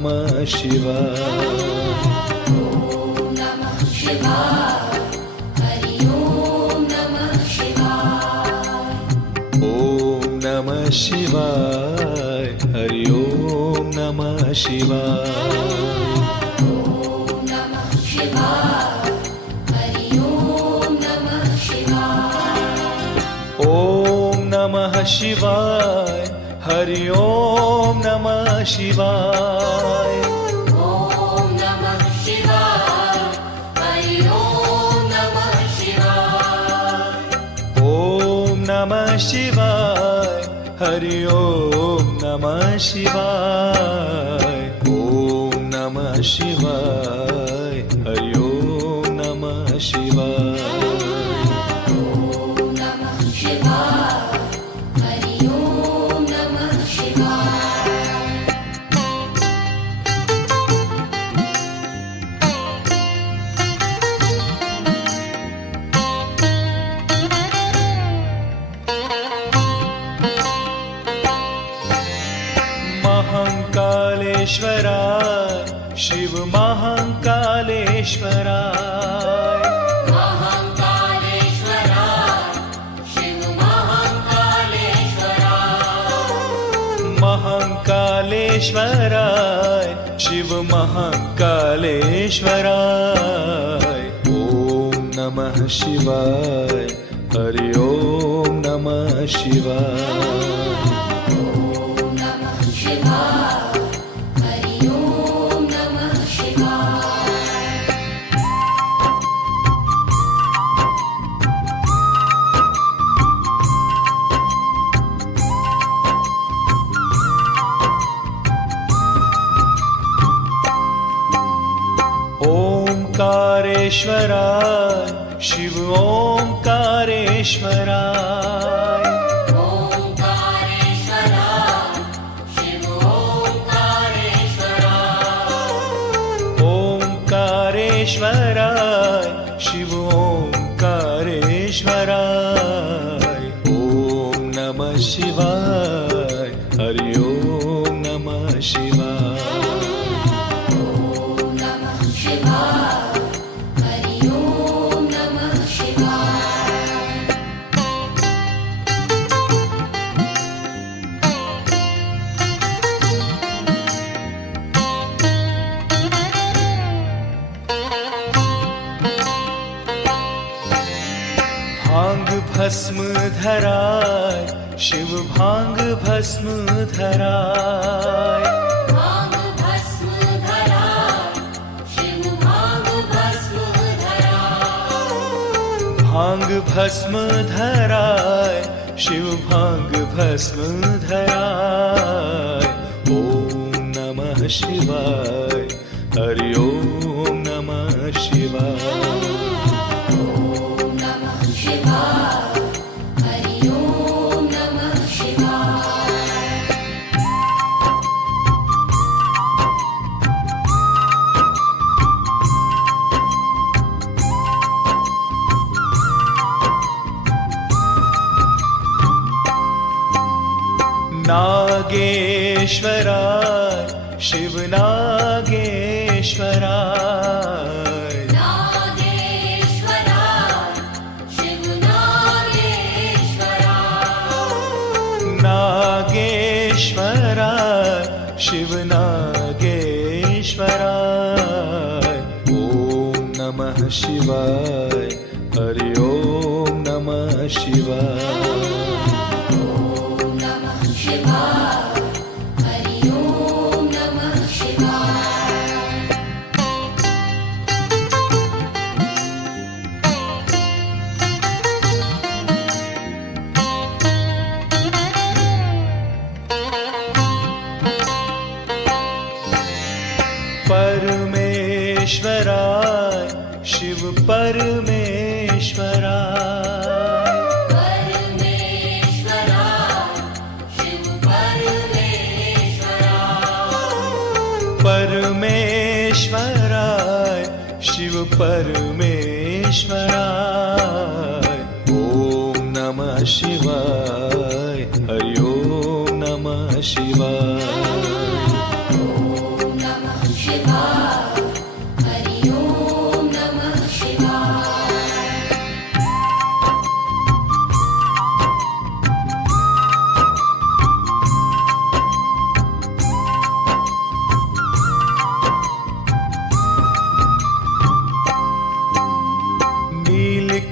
नमः शिवाय। ॐ नमः शिवाय। हरि ॐ नमः शिवाय। ॐ नमः शिवाय। हरि ॐ नमः शिवाय। ॐ नमः शिवाय। हरि ॐ नमः शिवाय। ॐ नमः शिवाय। हरि ॐ नमः शिवाय। ॐ नमः शिवाय। हरि ॐ नमः शिवाय। ॐ नमः शिवाय। हरि ॐ नमः शिवाय। ॐ नमः शिवाय। हरि ॐ नमः शिवाय। ॐ नमः शिवाय। हरि ॐ नमः शिवाय। महाकालेश्वराय शिव महाकालेश्वराय। महाकालेश्वराय शिव महाकालेश्वराय। महाकालेश्वराय शिव महाकालेश्वराय। ॐ नमः शिवाय। हरि ॐ नमः शिवाय। ॐ नमः शिवाय। हरि ॐ नमः शिवाय। ओंकारेश्वराय शिव ओंकारेश्वराय। ओंकारेश्वराय शिव ओंकारेश्वराय। ओंकारेश्वराय शिव ओंकारेश्वराय। ॐ नमः शिवाय। हरि ॐ नमः शिवाय। ॐ नमः शिवाय। हरि ॐ नमः शिवाय। भांग भस्म धराय शिव भांग भस्म धराय। भांग भस्म धराय शिव भांग भस्म धराय। भांग भस्म धराय शिव भांग भस्म धराय। ॐ नमः शिवाय। हरि ॐ नमः शिवाय। ॐ नमः शिवाय। हरि ॐ नमः शिवाय। नागेश्वराय शिव नागेश्वराय। नागेश्वराय शिव नागेश्वराय। नागेश्वराय शिव नागेश्वराय। ॐ नमः शिवाय। हरि ॐ नमः शिवाय। ॐ नमः शिवाय। हरि ॐ नमः शिवाय। परमेश्वराय शिव परमेश्वराय। परमेश्वराय शिव परमेश्वराय। परमेश्वराय शिव परमेश्वराय। ॐ नमः शिवाय। हरि ॐ नमः शिवाय। ॐ नमः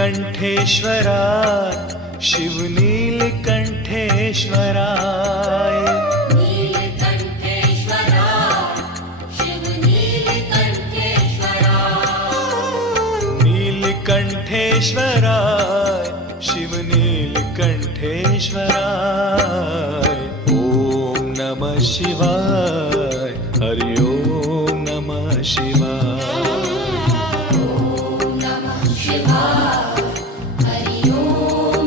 नीलकंठेश्वराय शिव नीलकंठेश्वराय नीलकंठेश्वराय शिव नीलकंठेश्वराय नीलकंठेश्वराय शिव नीलकंठेश्वराय ओम नमः शिवाय हरि ओम नमः शिवाय ॐ नमः शिवाय हरि ॐ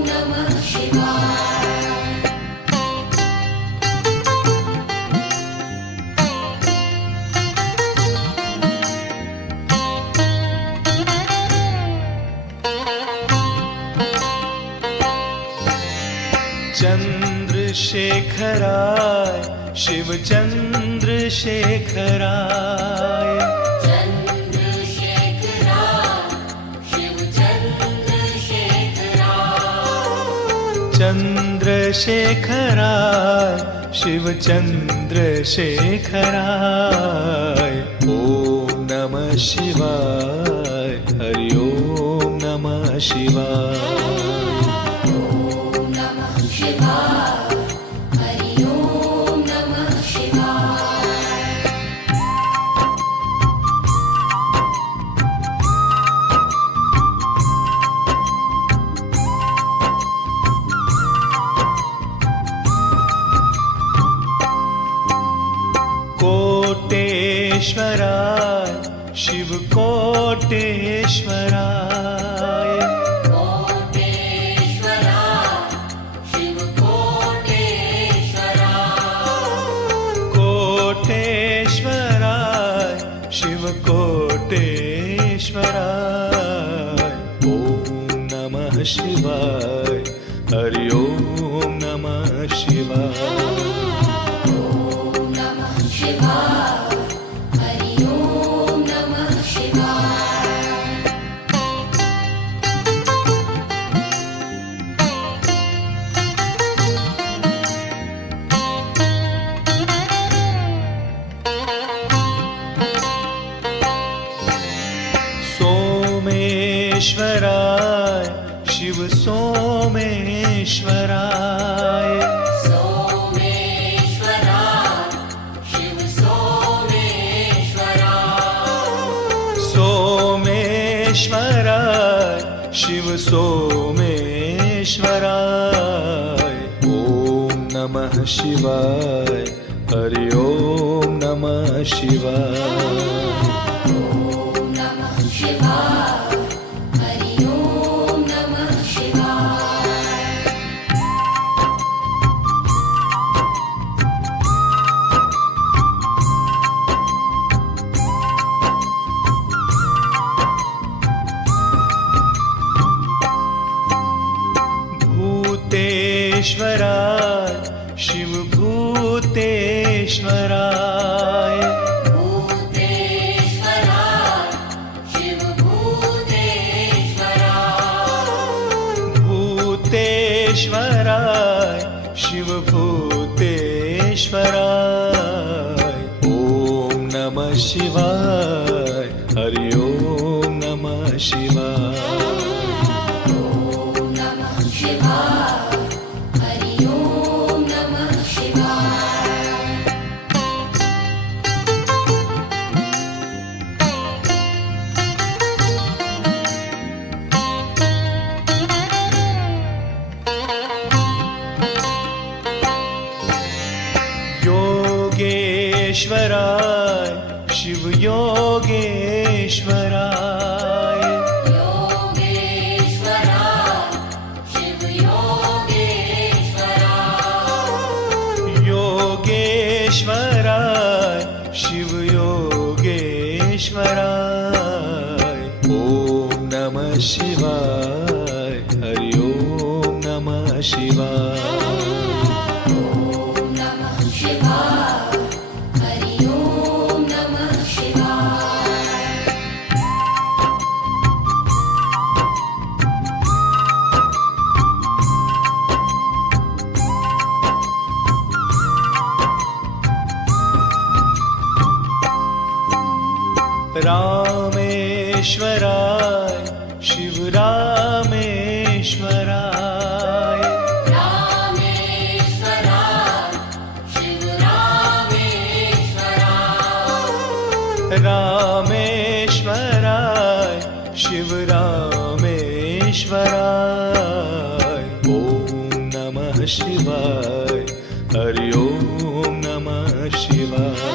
नमः शिवाय चंद्रशेखराय शिव चंद्रशेखराय चन्द्रशेखराय शिव चन्द्रशेखराय चंद्रशेखराय शिव चंद्रशेखराय ओम नमः शिवाय हरि ओम नमः शिवाय ॐ नमः शिवाय हरि ॐ नमः शिवाय कोटेश्वराय शिव कोटेश्वराय कोटेश्वराय शिव कोटेश्वराय कोटेश्वराय शिव कोटेश्वराय ओम नमः शिवाय हरि ओम नमः शिवाय ॐ नमः शिवाय हरि ॐ नमः शिवाय सोमेश्वराय शिव सोमेश्वराय सोमेश्वराय शिव सोमेश्वराय सोमेश्वराय शिव सोमेश्वराय ओम नमः शिवाय हरि ओम नमः शिवाय ॐ नमः शिवाय हरि ॐ नमः शिवाय भूतेश्वराय शिव भूतेश्वराय भूतेश्वराय शिव भूतेश्वराय भूतेश्वराय शिव भूतेश्वराय ओम नमः शिवाय हरि ओम नमः शिवाय ॐ नमः शिवाय हरि ॐ नमः शिवाय योगेश्वराय शिव योगेश्वराय योगेश्वराय शिव योगेश्वराय योगेश्वराय शिव योगेश्वराय ओम नमः शिवाय हरि ओम नमः शिवाय ॐ नमः शिवाय हरि ॐ नमः शिवाय रामेश्वराय शिव रामेश्वराय रामेश्वराय शिव रामेश्वराय रामेश्वराय शिव रामेश्वराय ॐ नमः शिवाय हरि ॐ नमः शिवाय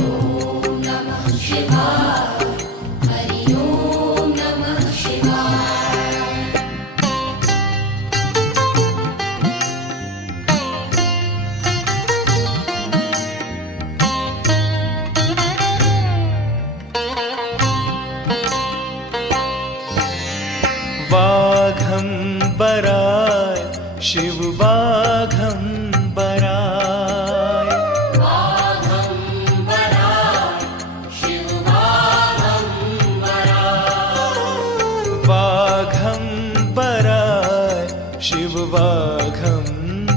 ॐ नमः शिवाय हरि ॐ नमः शिवाय वाघम्बराय शिव वाघम्बराय वाघम्बराय शिव वाघम्बराय वाघम्बराय शिव वाघम्बराय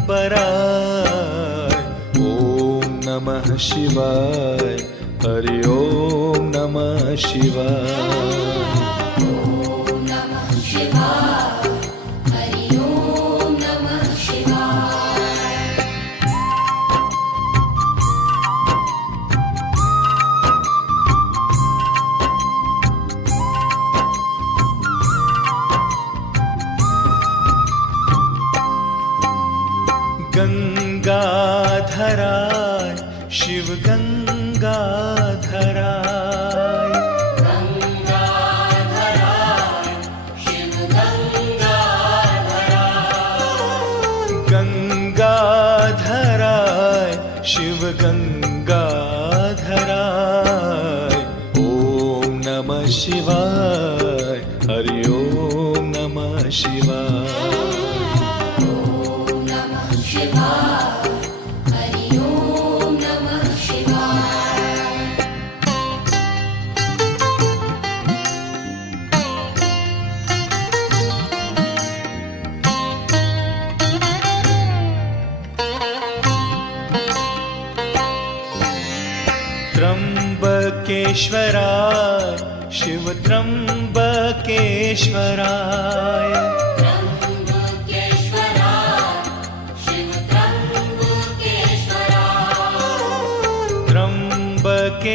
ॐ नमः शिवाय हरि ॐ नमः शिवाय ॐ नमः शिवाय हरि ॐ नमः शिवाय गंगाधराय शिव गंगाधराय गंगाधराय शिव गंगाधराय गंगाधराय शिव गंगाधराय ॐ नमः शिवाय हरि ॐ नमः शिवाय ॐ नमः शिवाय हरि ॐ नमः शिवाय त्र्यंबकेश्वराय शिव त्र्यंबकेश्वराय त्र्यंबकेश्वराय शिव त्र्यंबकेश्वराय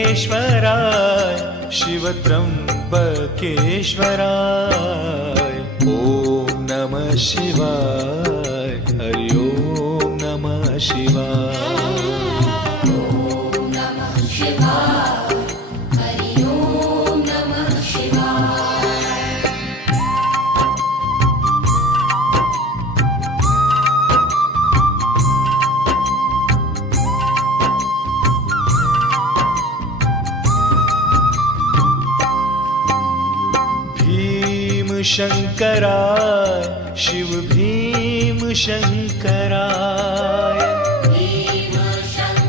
त्र्यंबकेश्वराय शिव त्र्यंबकेश्वराय ॐ नमः शिवाय हरि ॐ नमः शिवाय ॐ नमः शिवाय हरि ॐ नमः शिवाय भीमशंकराय शिव भीमशंकराय भीमशंकराय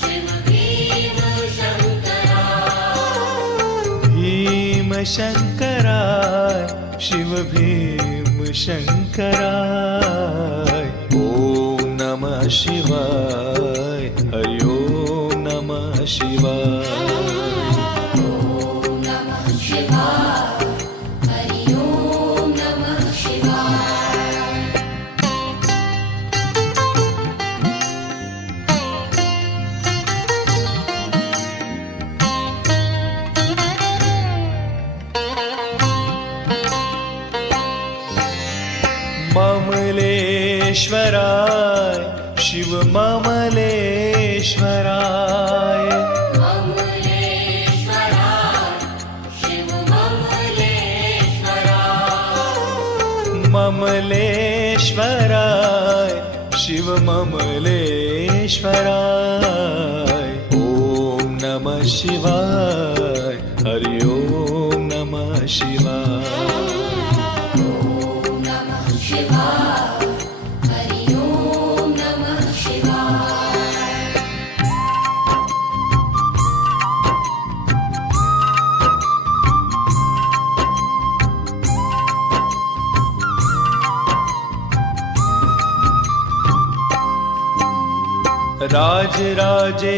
शिव भीमशंकराय भीमशंकराय शिव भीमशंकराय ॐ नमः शिवाय हरि ॐ नमः शिवाय ॐ नमः शिवाय हरि ॐ नमः शिवाय ममलेश्वराय शिव ममलेश्वराय ममलेश्वराय शिव ममलेश्वराय ममलेश्वराय शिव ममलेश्वराय ॐ नमः शिवाय हरि ॐ नमः शिवाय ॐ नमः शिवाय हरि ॐ नमः शिवाय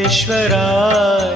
राजराजेश्वराय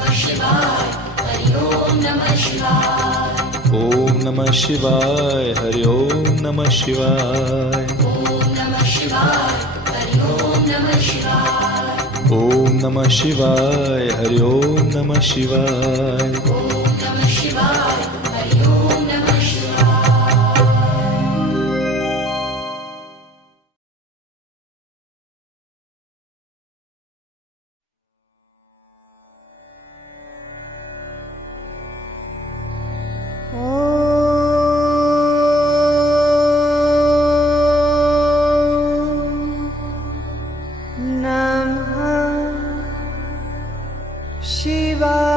शिवाय ॐ नमः शिवाय हरि ओम नमः शिवाय ॐ नमः शिवाय हरि ओम नमः शिवाय ॐ नमः शिवाय हरि ओम नमः शिवाय ॐ नमः शिवाय हरि ओम नमः शिवाय नमः शिवाय।